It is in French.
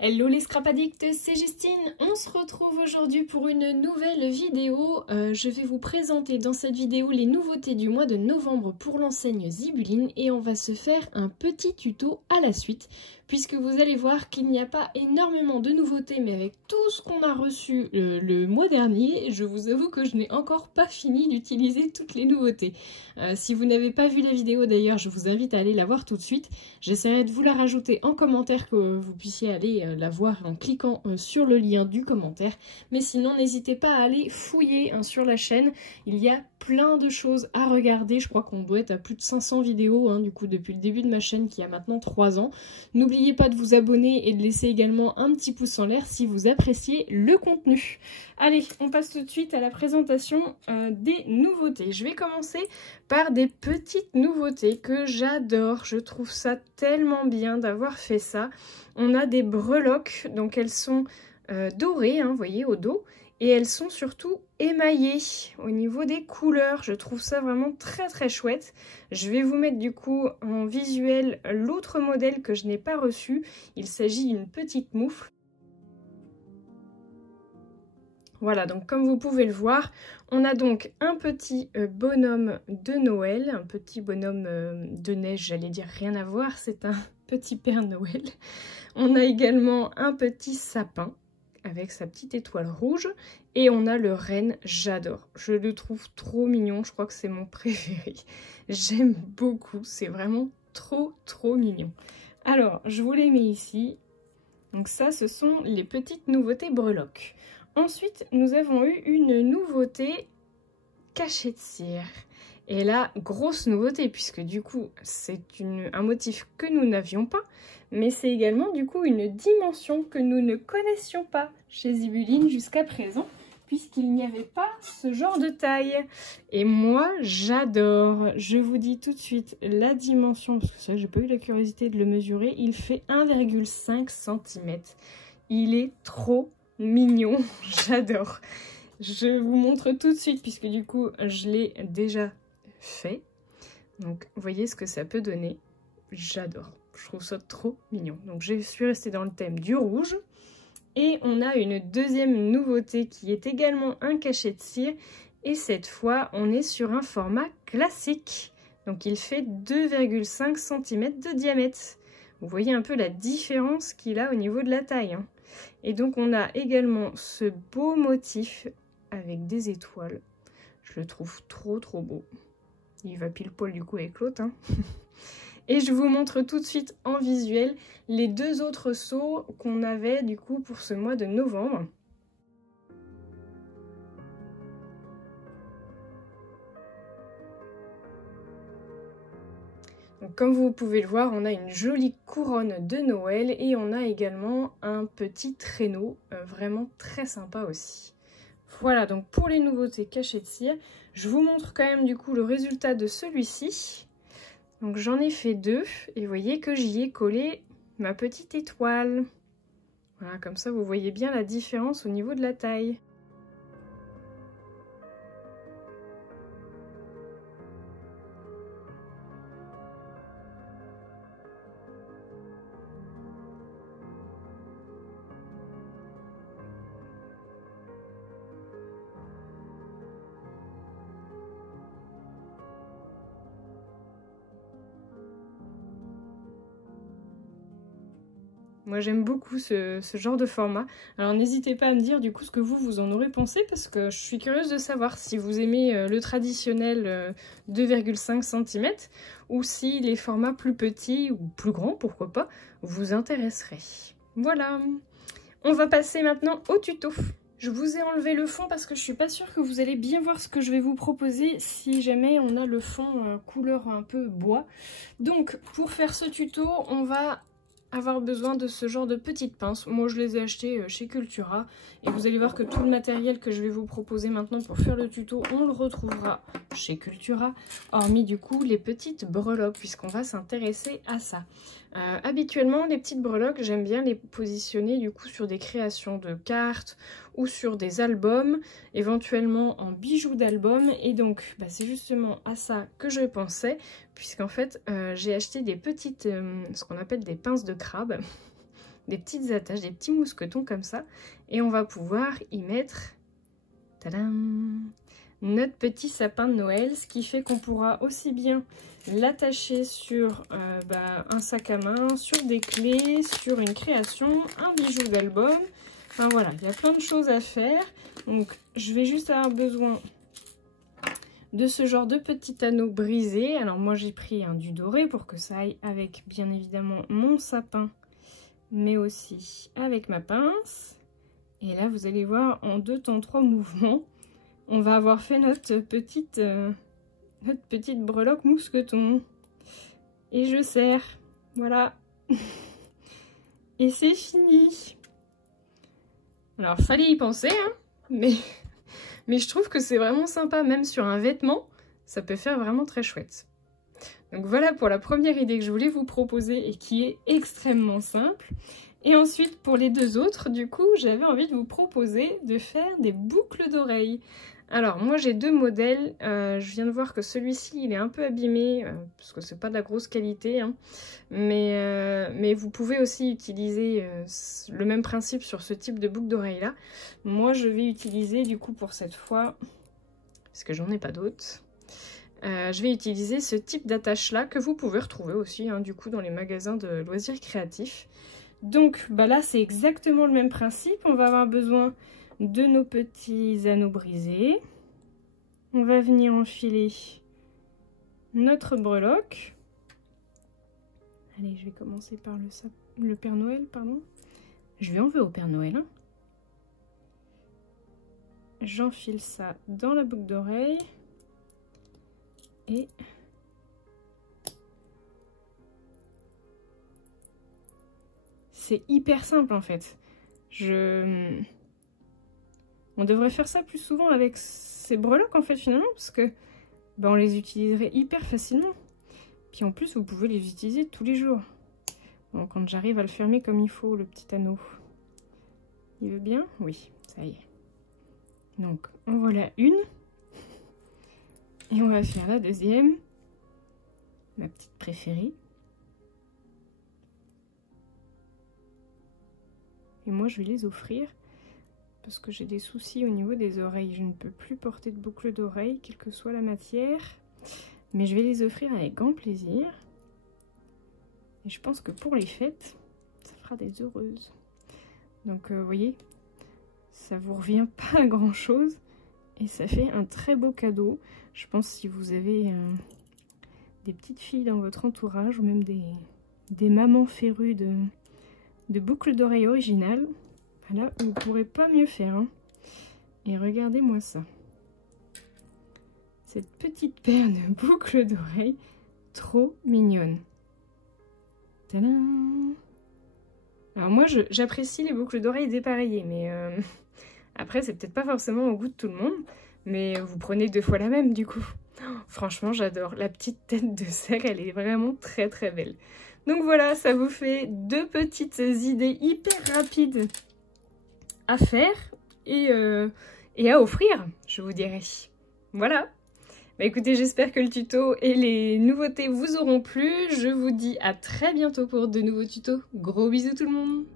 Hello les scrap addicts, c'est Justine. On se retrouve aujourd'hui pour une nouvelle vidéo. Je vais vous présenter dans cette vidéo les nouveautés du mois de novembre pour l'enseigne Zibuline et on va se faire un petit tuto à la suite puisque vous allez voir qu'il n'y a pas énormément de nouveautés, mais avec tout ce qu'on a reçu le mois dernier, je vous avoue que je n'ai encore pas fini d'utiliser toutes les nouveautés. Si vous n'avez pas vu la vidéo d'ailleurs, je vous invite à aller la voir tout de suite. J'essaierai de vous la rajouter en commentaire que vous puissiez aller la voir en cliquant sur le lien du commentaire. Mais sinon, n'hésitez pas à aller fouiller sur la chaîne. Il y a plein de choses à regarder. Je crois qu'on doit être à plus de 500 vidéos du coup depuis le début de ma chaîne qui a maintenant 3 ans. N'oubliez pas de vous abonner et de laisser également un petit pouce en l'air si vous appréciez le contenu. Allez, on passe tout de suite à la présentation des nouveautés. Je vais commencer par des petites nouveautés que j'adore. Je trouve ça tellement bien d'avoir fait ça. On a des breloques, donc elles sont dorées, vous voyez, au dos. Et elles sont surtout émaillées au niveau des couleurs. Je trouve ça vraiment très très chouette. Je vais vous mettre du coup en visuel l'autre modèle que je n'ai pas reçu. Il s'agit d'une petite moufle. Voilà, donc comme vous pouvez le voir, on a donc un petit bonhomme de Noël, un petit bonhomme de neige, j'allais dire rien à voir, c'est un petit Père Noël. On a également un petit sapin avec sa petite étoile rouge et on a le renne, j'adore. Je le trouve trop mignon, je crois que c'est mon préféré. J'aime beaucoup, c'est vraiment trop mignon. Alors, je vous les mets ici. Donc ça, ce sont les petites nouveautés breloques. Ensuite, nous avons eu une nouveauté cachée de cire. Et là, grosse nouveauté, puisque du coup, c'est un motif que nous n'avions pas, mais c'est également du coup une dimension que nous ne connaissions pas chez Zibuline jusqu'à présent, puisqu'il n'y avait pas ce genre de taille. Et moi, j'adore. Je vous dis tout de suite la dimension, parce que ça, j'ai pas eu la curiosité de le mesurer. Il fait 1,5 cm. Il est trop mignon, j'adore. Je vous montre tout de suite puisque du coup je l'ai déjà fait. Donc vous voyez ce que ça peut donner. J'adore, je trouve ça trop mignon. Donc je suis restée dans le thème du rouge. Et on a une deuxième nouveauté qui est également un cachet de cire. Et cette fois on est sur un format classique. Donc il fait 2,5 cm de diamètre. Vous voyez un peu la différence qu'il a au niveau de la taille. Et donc on a également ce beau motif avec des étoiles. Je le trouve trop beau. Il va pile poil du coup avec l'autre. Et je vous montre tout de suite en visuel les deux autres seaux qu'on avait du coup pour ce mois de novembre. Donc, comme vous pouvez le voir, on a une jolie couronne de Noël et on a également un petit traîneau vraiment très sympa aussi. Voilà, donc pour les nouveautés cachées de cire, je vous montre quand même du coup le résultat de celui-ci. Donc j'en ai fait 2 et vous voyez que j'y ai collé ma petite étoile. Voilà, comme ça vous voyez bien la différence au niveau de la taille. Moi j'aime beaucoup ce genre de format. Alors n'hésitez pas à me dire du coup ce que vous en aurez pensé parce que je suis curieuse de savoir si vous aimez le traditionnel 2,5 cm ou si les formats plus petits ou plus grands, pourquoi pas, vous intéresseraient. Voilà, on va passer maintenant au tuto. Je vous ai enlevé le fond parce que je suis pas sûre que vous allez bien voir ce que je vais vous proposer si jamais on a le fond couleur un peu bois. Donc pour faire ce tuto, on va avoir besoin de ce genre de petites pinces. Moi je les ai achetées chez Cultura et vous allez voir que tout le matériel que je vais vous proposer maintenant pour faire le tuto, on le retrouvera chez Cultura, hormis du coup les petites breloques puisqu'on va s'intéresser à ça. Habituellement les petites breloques, j'aime bien les positionner du coup sur des créations de cartes ou sur des albums, éventuellement en bijoux d'album, et donc c'est justement à ça que je pensais, puisqu'en fait j'ai acheté des petites, ce qu'on appelle des pinces de crabe. des petites attaches, des petits mousquetons comme ça. Et on va pouvoir y mettre, tadam, notre petit sapin de Noël, ce qui fait qu'on pourra aussi bien l'attacher sur un sac à main, sur des clés, sur une création, un bijou d'album. Enfin voilà, il y a plein de choses à faire. Donc je vais juste avoir besoin de ce genre de petit anneau brisé. Alors moi j'ai pris du doré pour que ça aille avec bien évidemment mon sapin, mais aussi avec ma pince. Et là vous allez voir en 2 temps 3 mouvements, on va avoir fait notre petite breloque mousqueton. Et je serre, voilà. Et c'est fini. Alors fallait y penser, hein, mais je trouve que c'est vraiment sympa, même sur un vêtement, ça peut faire vraiment très chouette. Donc voilà pour la première idée que je voulais vous proposer et qui est extrêmement simple. Et ensuite pour les 2 autres, du coup, j'avais envie de vous proposer de faire des boucles d'oreilles. Alors moi j'ai 2 modèles, je viens de voir que celui-ci il est un peu abîmé, parce que c'est pas de la grosse qualité, hein. Mais vous pouvez aussi utiliser le même principe sur ce type de boucle d'oreille là. Moi je vais utiliser du coup pour cette fois, parce que j'en ai pas d'autres, je vais utiliser ce type d'attache là que vous pouvez retrouver aussi hein, du coup dans les magasins de loisirs créatifs. Donc là c'est exactement le même principe, on va avoir besoin de nos petits anneaux brisés. On va venir enfiler notre breloque. Allez, je vais commencer par le Père Noël, pardon. Je vais enlever au Père Noël. Hein. J'enfile ça dans la boucle d'oreille. Et c'est hyper simple en fait. On devrait faire ça plus souvent avec ces breloques en fait finalement parce que on les utiliserait hyper facilement. Puis en plus vous pouvez les utiliser tous les jours. Bon, quand j'arrive à le fermer comme il faut le petit anneau. Il veut bien? Oui, ça y est. Donc en voilà une. Et on va faire la deuxième. Ma petite préférée. Et moi je vais les offrir. Parce que j'ai des soucis au niveau des oreilles. Je ne peux plus porter de boucle d'oreille, quelle que soit la matière. Mais je vais les offrir avec grand plaisir. Et je pense que pour les fêtes, ça fera des heureuses. Donc vous voyez, ça vous revient pas à grand chose. Et ça fait un très beau cadeau. Je pense si vous avez des petites filles dans votre entourage, ou même des mamans férues de boucles d'oreilles originales. Là, vous ne pourrez pas mieux faire. Hein. Et regardez-moi ça. Cette petite paire de boucles d'oreilles, trop mignonne. Tadam! Alors moi, j'apprécie les boucles d'oreilles dépareillées, mais après, c'est peut-être pas forcément au goût de tout le monde. Mais vous prenez 2 fois la même, du coup. Oh, franchement, j'adore. La petite tête de cerf, elle est vraiment très très belle. Donc voilà, ça vous fait 2 petites idées hyper rapides à faire et à offrir, je vous dirais. Voilà. Bah écoutez, j'espère que le tuto et les nouveautés vous auront plu. Je vous dis à très bientôt pour de nouveaux tutos. Gros bisous tout le monde!